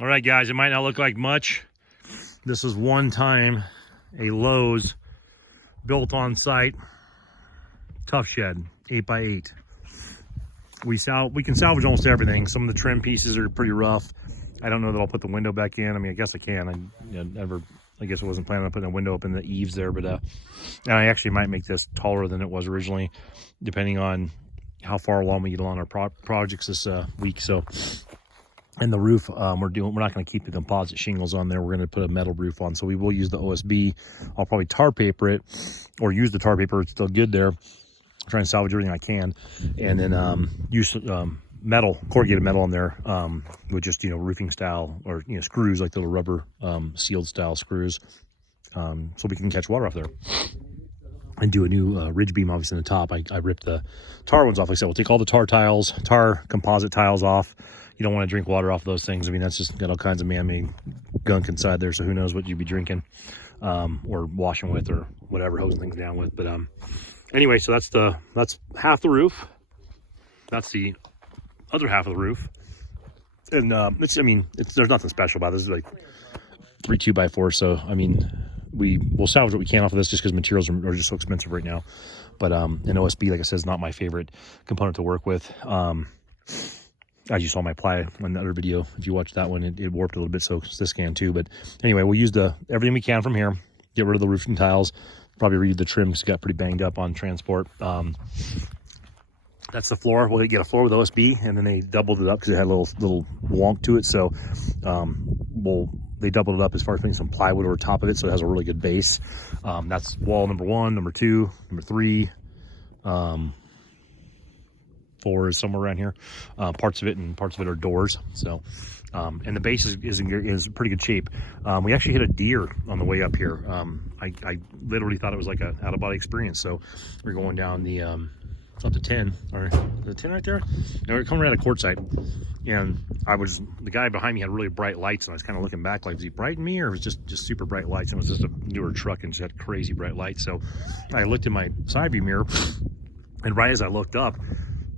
All right, guys, it might not look like much. This was one time a Lowe's built on site tough shed, 8x8. We can salvage almost everything. Some of the trim pieces are pretty rough. I don't know that I'll put the window back in. I mean, I guess I can. I guess I wasn't planning on putting a window up in the eaves there, but and I actually might make this taller than it was originally, depending on how far along we get along our projects this week. So, and the roof, we're not going to keep the composite shingles on there. We're going to put a metal roof on. So we will use the OSB. I'll probably tar paper it, or use the tar paper. It's still good there. Try and salvage everything I can, and then use metal, corrugated metal on there, with just, roofing style, or, screws, like little rubber sealed style screws, so we can catch water off there. And do a new ridge beam, obviously, in the top. I ripped the tar ones off. Like I said, we'll take all the tar composite tiles off. You don't want to drink water off those things. I mean, that's just got all kinds of man-made gunk inside there, so who knows what you'd be drinking, or washing with, or whatever, hosing things down with. But anyway, so that's half the roof. That's the other half of the roof. And there's nothing special about this. It's like 3 2x4. So I mean, we'll salvage what we can off of this, just because materials are just so expensive right now. But an OSB, like I said, is not my favorite component to work with. As you saw my ply on the other video, if you watched that one, it warped a little bit, so this can too. But anyway, we'll use everything we can from here. Get rid of the roofing tiles. Probably redo the trim because it got pretty banged up on transport. That's the floor. We'll get a floor with OSB, and then they doubled it up because it had a little wonk to it. So they doubled it up as far as putting some plywood over top of it, so it has a really good base. That's wall number 1, number 2, number 3, 4 is somewhere around here. Parts of it are doors. So, and the base is in pretty good shape. We actually hit a deer on the way up here. I literally thought it was like a out-of-body experience. So we're going down the it's not the 10, or the 10 right there. No, we're coming around a Quartzsite, and the guy behind me had really bright lights, and I was kind of looking back like, was he bright in me, or was it just super bright lights? And it was just a newer truck and just had crazy bright lights. So I looked in my side view mirror, and right as I looked up,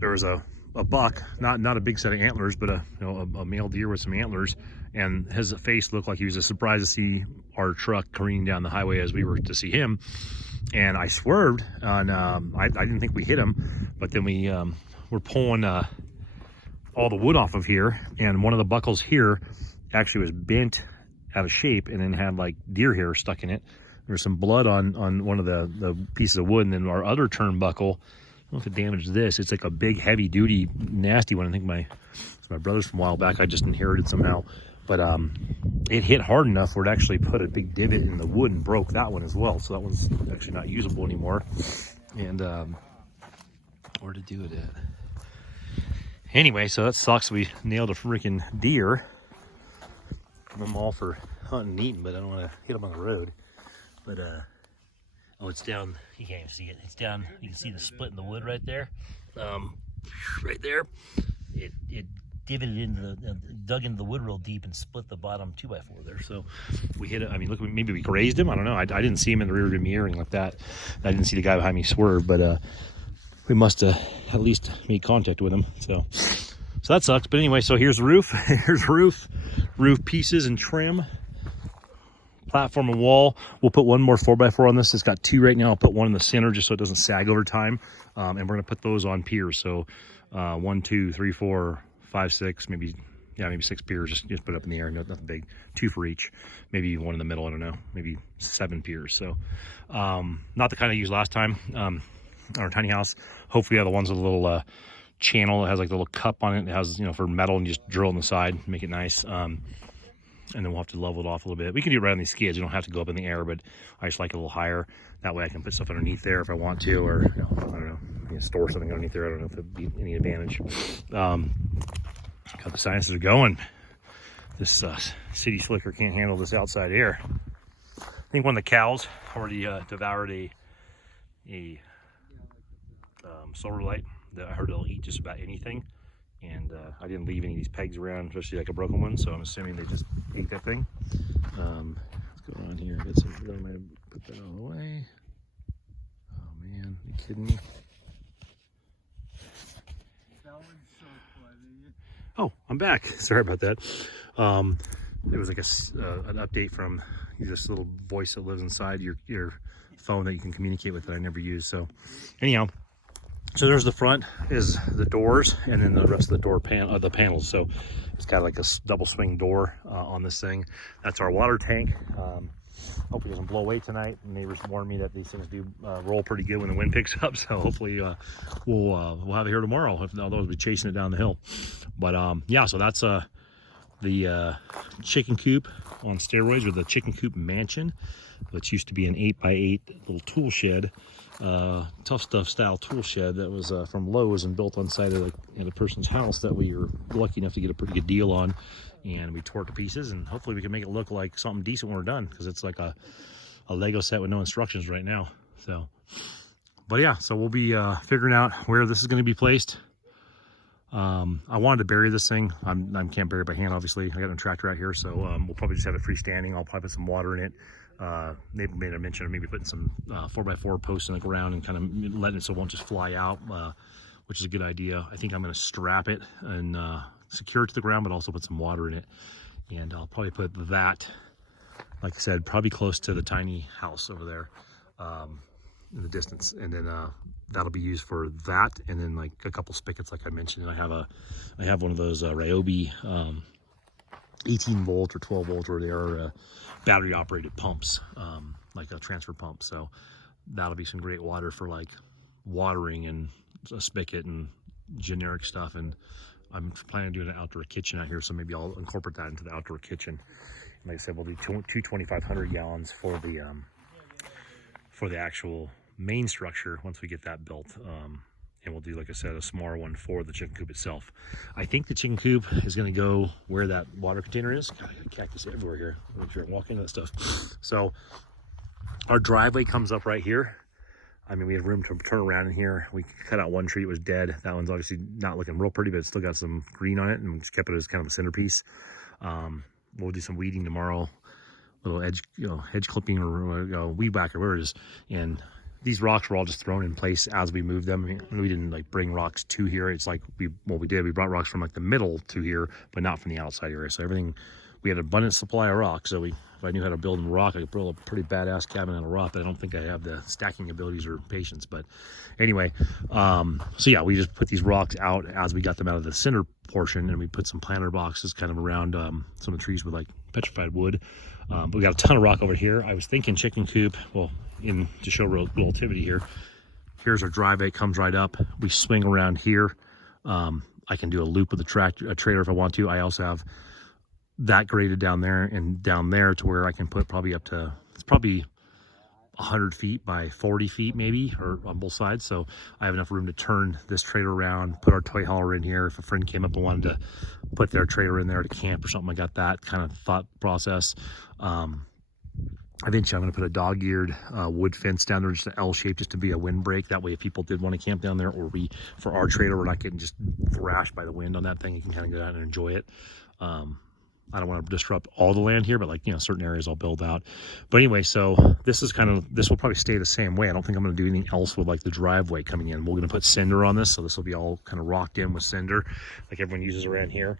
there was a buck, not a big set of antlers, but a male deer with some antlers, and his face looked like he was surprised to see our truck careening down the highway as we were to see him. And I swerved, and I didn't think we hit him, but then we were pulling all the wood off of here, and one of the buckles here actually was bent out of shape, and then had like deer hair stuck in it. There was some blood on one of the pieces of wood, and then our other turnbuckle, I don't know if it damaged this. It's like a big, heavy-duty, nasty one. I think my brother's from a while back. I just inherited somehow. But it hit hard enough where it actually put a big divot in the wood and broke that one as well. So that one's actually not usable anymore. And where to do it at? Anyway, so that sucks. We nailed a freaking deer. I'm all for hunting and eating, but I don't want to hit them on the road. But oh, it's down. You can't even see it. It's down. You can see the split in the wood right there. Right there. It divoted dug into the wood real deep and split the bottom 2x4 there. So we hit it. I mean, look, maybe we grazed him. I don't know. I didn't see him in the rear view mirror or anything like that. I didn't see the guy behind me swerve, but we must have at least made contact with him. So that sucks. But anyway, so here's the roof. Here's roof pieces and trim. Platform and wall. We'll put one more 4x4 on this. It's got 2 right now. I'll put one in the center just so it doesn't sag over time. And we're going to put those on piers. So 1, 2, 3, 4, 5, 6, maybe 6 piers. Just put it up in the air. Nothing big. 2 for each. Maybe one in the middle. I don't know. Maybe 7 piers. So not the kind I used last time on our tiny house. Hopefully, the ones with a little channel that has like the little cup on it. It has, for metal, and you just drill in the side, make it nice. And then we'll have to level it off a little bit. We can do it right on these skids. You don't have to go up in the air, but I just like it a little higher. That way I can put stuff underneath there if I want to, or I don't know, store something underneath there. I don't know if it'd be any advantage. Got the sinuses are going. This city slicker can't handle this outside air. I think one of the cows already devoured a solar light that I heard it'll eat just about anything. And I didn't leave any of these pegs around, especially like a broken one, so I'm assuming they just ate that thing. What's going on here? I got some, I might put that all away. Oh man, are you kidding me? That one's so funny. Oh, I'm back. Sorry about that. It was like an update from this little voice that lives inside your phone that you can communicate with that I never use. So anyhow, so there's the front is the doors, and then the rest of the door the panels. So it's got like a double swing door on this thing. That's our water tank. Hope it doesn't blow away tonight. Neighbors warned me that these things do roll pretty good when the wind picks up. So hopefully we'll have it here tomorrow. Although we'll be chasing it down the hill. But yeah, so that's the chicken coop on steroids, or the chicken coop mansion, which used to be an 8x8 little tool shed, tough stuff style tool shed that was from Lowe's and built on site at a person's house that we were lucky enough to get a pretty good deal on, and we tore it to pieces, and hopefully we can make it look like something decent when we're done, because it's like a Lego set with no instructions right now. So, but yeah, so we'll be figuring out where this is going to be placed. I wanted to bury this thing. I can't bury it by hand, obviously. I got a tractor out here, so we'll probably just have it freestanding. I'll probably put some water in it. Maybe made a mention of maybe putting some 4x4 posts in the ground and kind of letting it so it won't just fly out, which is a good idea. I think I'm going to strap it and secure it to the ground, but also put some water in it. And I'll probably put that, like I said, probably close to the tiny house over there in the distance. And then that'll be used for that, and then like a couple spigots like I mentioned. And I have one of those Ryobi 18 volt or 12 volt, where they are battery operated pumps, like a transfer pump. So that'll be some great water for like watering and a spigot and generic stuff. And I'm planning on doing an outdoor kitchen out here, so maybe I'll incorporate that into the outdoor kitchen. And like I said, we'll do two 2,500 gallons for the actual main structure once we get that built. And we'll do, like I said, a smaller one for the chicken coop itself. I think the chicken coop is going to go where that water container is. God, I got cactus everywhere here. Make sure I walk into that stuff. So our driveway comes up right here. I mean, we have room to turn around in here. We cut out one tree, it was dead. That one's obviously not looking real pretty, but it's still got some green on it, and we just kept it as kind of a centerpiece. We'll do some weeding tomorrow, little edge clipping or weed whacker, whatever it is. And these rocks were all just thrown in place as we moved them. I mean, we didn't like bring rocks to here. It's like we brought rocks from like the middle to here, but not from the outside area. So everything, we had an abundant supply of rock. So if I knew how to build rock, I could build a pretty badass cabin out of rock, but I don't think I have the stacking abilities or patience. But anyway, so yeah, we just put these rocks out as we got them out of the center portion, and we put some planter boxes kind of around some of the trees with like petrified wood. But we got a ton of rock over here. I was thinking chicken coop, well, to show relativity here, here's our driveway, it comes right up. We swing around here. I can do a loop with a trailer if I want to. I also have that graded down there and down there to where I can put probably up to, it's probably 100 feet by 40 feet maybe, or on both sides. So I have enough room to turn this trailer around, put our toy hauler in here. If a friend came up and wanted to put their trailer in there to camp or something, I got that kind of thought process. Eventually I'm going to put a dog-eared wood fence down there, just an L shape, just to be a windbreak. That way if people did want to camp down there, or for our trailer, we're not getting just thrashed by the wind on that thing. You can kind of go out and enjoy it. I don't want to disrupt all the land here, but like, certain areas I'll build out. But anyway, so this will probably stay the same way. I don't think I'm going to do anything else with like the driveway coming in. We're going to put cinder on this, so this will be all kind of rocked in with cinder like everyone uses around here.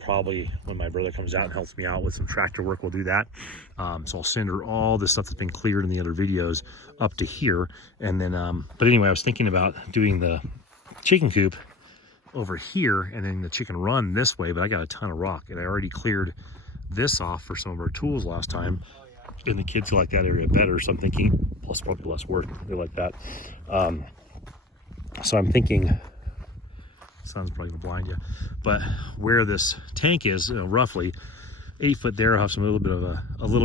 Probably when my brother comes out and helps me out with some tractor work, we'll do that. So I'll cinder all this stuff that's been cleared in the other videos up to here. And then, but anyway, I was thinking about doing the chicken coop over here and then the chicken run this way, but I got a ton of rock, and I already cleared this off for some of our tools last time, and the kids like that area better, so I'm thinking, plus probably less work, they like that. So I'm thinking, sun's probably gonna blind you, but where this tank is, roughly 8 foot there, I'll have a little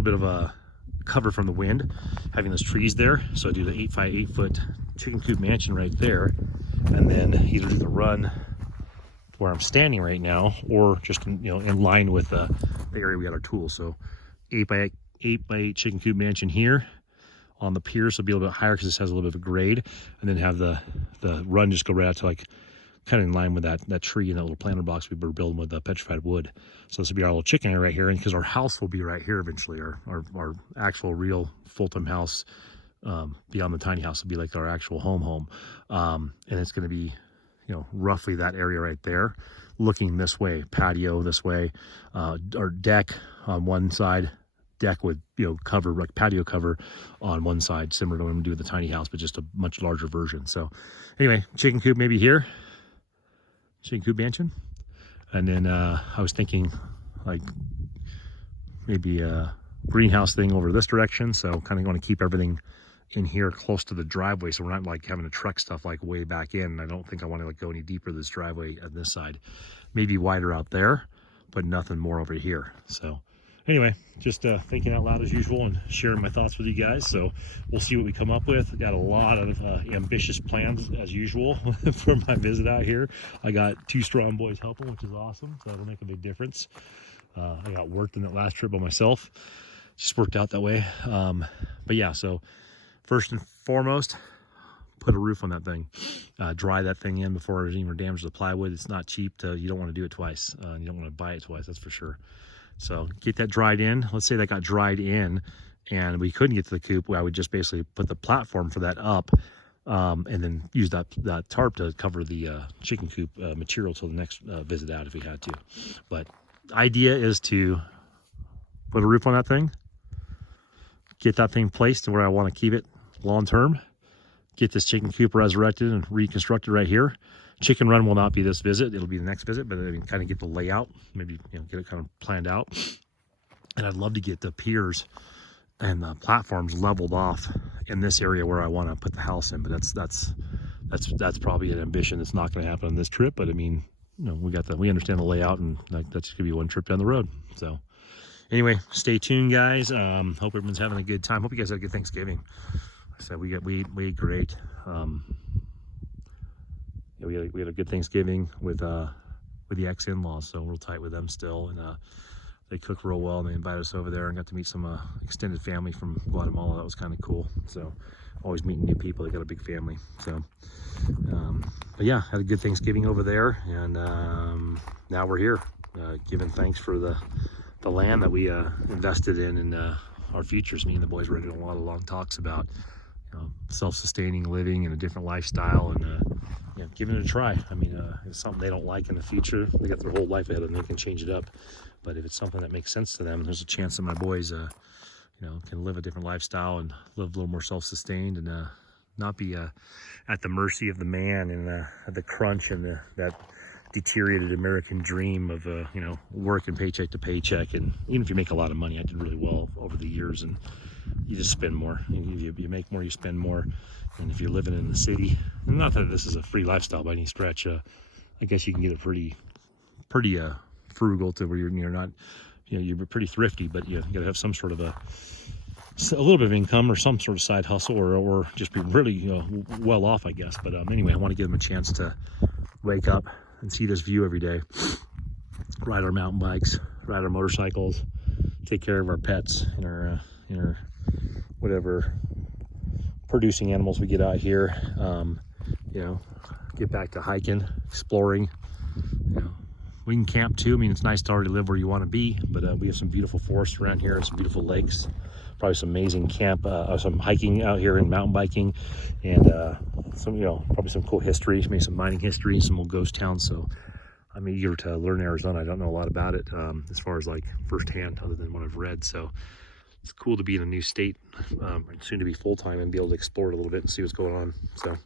bit of a cover from the wind, having those trees there. So I do the 8 by 8 foot chicken coop mansion right there, and then either do the run where I'm standing right now, or just in line with the area we got our tools. So 8 by 8 chicken coop mansion here on the pier, so it'll be a little bit higher because this has a little bit of a grade, and then have the run just go right out to like kind of in line with that tree and that little planter box we were building with the petrified wood. So this will be our little chicken area right here, and because our house will be right here eventually, our actual real full-time house beyond the tiny house will be like our actual home, and it's going to be you know, roughly that area right there, looking this way, patio this way, or deck on one side, deck with, you know, cover, like patio cover on one side, similar to what I'm doing with the tiny house, but just a much larger version. So anyway, chicken coop maybe here, chicken coop mansion. And then I was thinking like maybe a greenhouse thing over this direction. So kind of want to keep everything in here close to the driveway, so we're not like having to truck stuff like way back in. I don't think I want to like go any deeper this driveway on this side. Maybe wider out there, but nothing more over here. So anyway, just thinking out loud as usual and sharing my thoughts with you guys. So we'll see what we come up with. Got a lot of ambitious plans as usual for my visit out here. I got 2 strong boys helping, which is awesome. So that'll make a big difference. I got worked in that last trip by myself. Just worked out that way. But yeah, so first and foremost, put a roof on that thing. Dry that thing in before there's even damage to the plywood. It's not cheap. You don't want to do it twice. You don't want to buy it twice, that's for sure. So get that dried in. Let's say that got dried in and we couldn't get to the coop. I would just basically put the platform for that up, and then use that tarp to cover the chicken coop material till the next visit out if we had to. But idea is to put a roof on that thing, get that thing placed where I want to keep it long term, get this chicken coop resurrected and reconstructed right here. Chicken run will not be this visit, it'll be the next visit, but I mean, kind of get the layout, maybe, you know, get it kind of planned out. And I'd love to get the piers and the platforms leveled off in this area where I want to put the house in. But that's probably an ambition that's not going to happen on this trip. But I mean, you know, we understand the layout, and like that's gonna be one trip down the road. So anyway, stay tuned, guys. Hope everyone's having a good time. Hope you guys had a good Thanksgiving. I said we ate great. Yeah, we had a good Thanksgiving with the ex-in-laws, so real tight with them still, and they cook real well, and they invited us over there and got to meet some extended family from Guatemala. That was kind of cool. So always meeting new people. They got a big family. So but yeah, had a good Thanksgiving over there, and now we're here giving thanks for the land that we invested in our futures. Me and the boys were doing a lot of long talks about, you know, self-sustaining living and a different lifestyle, and you know, giving it a try. I mean, if it's something they don't like in the future, they got their whole life ahead of them, they can change it up. But if it's something that makes sense to them, there's a chance that my boys you know, can live a different lifestyle and live a little more self-sustained, and not be at the mercy of the man and the crunch and that deteriorated American dream of you know, working paycheck to paycheck. And even if you make a lot of money, I did really well over the years, and you just spend more. You make more, you spend more. And if you're living in the city, and not that this is a free lifestyle by any stretch, I guess you can get it pretty frugal to where you're not, you know, you're pretty thrifty, but you got to have some sort of a little bit of income or some sort of side hustle, or just be really, you know, well off, I guess. But anyway, I want to give them a chance to wake up and see this view every day, ride our mountain bikes, ride our motorcycles, take care of our pets and our whatever producing animals we get out here. You know, get back to hiking, exploring. You know, we can camp too. I mean, it's nice to already live where you want to be, but we have some beautiful forests around here and some beautiful lakes. Probably some amazing some hiking out here and mountain biking, and some, you know, probably some cool history, maybe some mining history, some old ghost towns. So I'm eager to learn Arizona. I don't know a lot about it as far as like firsthand, other than what I've read. So it's cool to be in a new state, soon to be full-time, and be able to explore it a little bit and see what's going on. So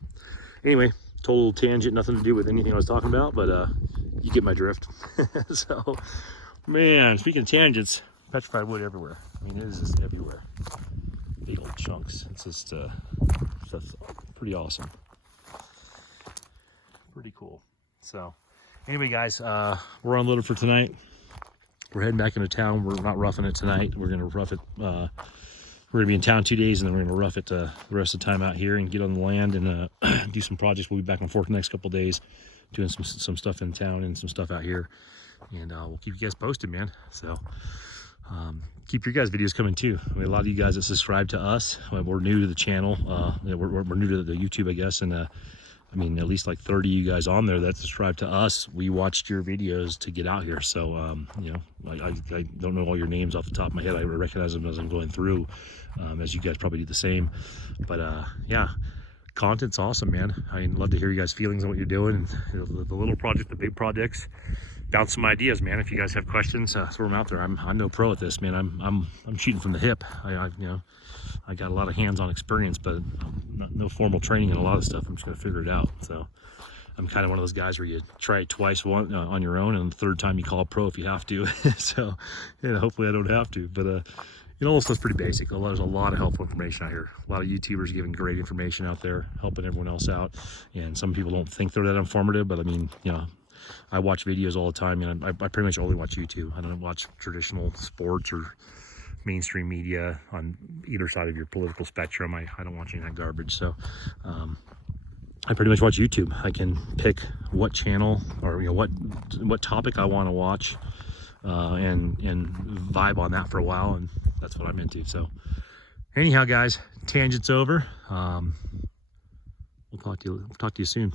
anyway, total tangent, nothing to do with anything I was talking about, but you get my drift. So, man, speaking of tangents, petrified wood everywhere. I mean, it is just everywhere. Big old chunks. It's just that's pretty awesome. Pretty cool. So anyway, guys, we're unloaded for tonight. We're heading back into town. We're not roughing it tonight. We're going to rough it. We're going to be in town 2 days, and then we're going to rough it the rest of the time out here and get on the land and do some projects. We'll be back and forth the next couple of days, doing some stuff in town and some stuff out here. And we'll keep you guys posted, man. So keep your guys' videos coming too. I mean, a lot of you guys that subscribe to us, we're new to the channel. We're new to the YouTube, I guess. And I mean, at least like 30 of you guys on there that subscribe to us, we watched your videos to get out here. So, you know, I don't know all your names off the top of my head. I recognize them as I'm going through, as you guys probably do the same. But yeah, content's awesome, man. I'd love to hear you guys' feelings on what you're doing, and the little project, the big projects. Bounce some ideas, man. If you guys have questions, throw them out there. I'm no pro at this, man. I'm shooting from the hip. I got a lot of hands-on experience, but no formal training in a lot of stuff. I'm just gonna figure it out. So I'm kind of one of those guys where you try it twice on your own, and the third time you call a pro if you have to. So, hopefully I don't have to. But all this stuff's pretty basic. There's a lot of helpful information out here. A lot of YouTubers giving great information out there, helping everyone else out. And some people don't think they're that informative, but I mean, I watch videos all the time, and I pretty much only watch YouTube. I don't watch traditional sports or mainstream media on either side of your political spectrum. I don't watch any of that garbage. So I pretty much watch YouTube. I can pick what channel or what topic I want to watch, and vibe on that for a while, and that's what I'm into. So anyhow, guys, tangent's over. We'll talk to you soon.